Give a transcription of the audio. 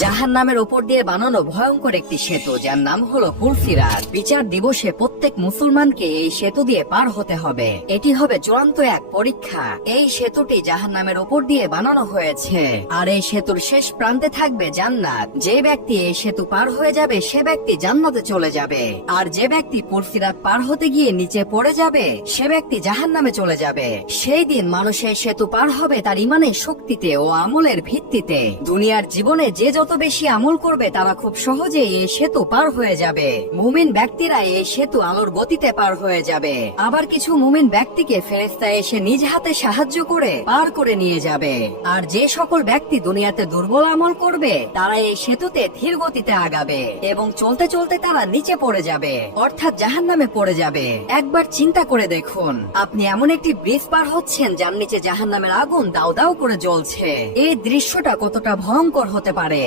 জাহান্নামের উপর দিয়ে বানানো ভয়ঙ্কর একটি সেতু, যার নাম হলো পুলসিরাত। বিচার দিবসে প্রত্যেক মুসলমানকে এই সেতু দিয়ে পার হতে হবে। এটি হবে চূড়ান্ত এক পরীক্ষা। এই সেতুটি জাহান্নামের উপর দিয়ে বানানো হয়েছে, আর এই সেতুর শেষ প্রান্তে থাকবে জান্নাত। যে ব্যক্তি এই সেতু পার হয়ে যাবে সে ব্যক্তি জান্নাতে চলে যাবে, আর যে ব্যক্তি পুলসিরাত পার হতে গিয়ে নিচে পড়ে যাবে সে ব্যক্তি জাহান্নামে চলে যাবে। সেই দিন মানুষ এই সেতু পার হবে তার ইমানের শক্তিতে ও আমলের ভিত্তিতে। দুনিয়ার জীবনে যে যত বেশি আমল করবে তারা খুব সহজেই এই সেতু পার হয়ে যাবে। মুমিন ব্যক্তিরা এই সেতু আলোর গতিতে পার হয়ে যাবে। আবার কিছু মুমিন ব্যক্তিকে ফেরেশতা এসে নিজ হাতে সাহায্য করে পার করে নিয়ে যাবে। আর যে সকল ব্যক্তি দুনিয়াতে দুর্বল আমল করবে তারা এই সেতুতে ধীর গতিতে আগাবে এবং চলতে চলতে তারা নিচে পড়ে যাবে, অর্থাৎ জাহান্নামে পড়ে যাবে। একবার চিন্তা করে দেখুন, আপনি এমন একটি ব্রিজ পার হচ্ছেন যার নিচে জাহান্নামের আগুন দাউ দাউ করে জ্বলছে। এই দৃশ্যটা কতটা ভয়ঙ্কর হতে পারে।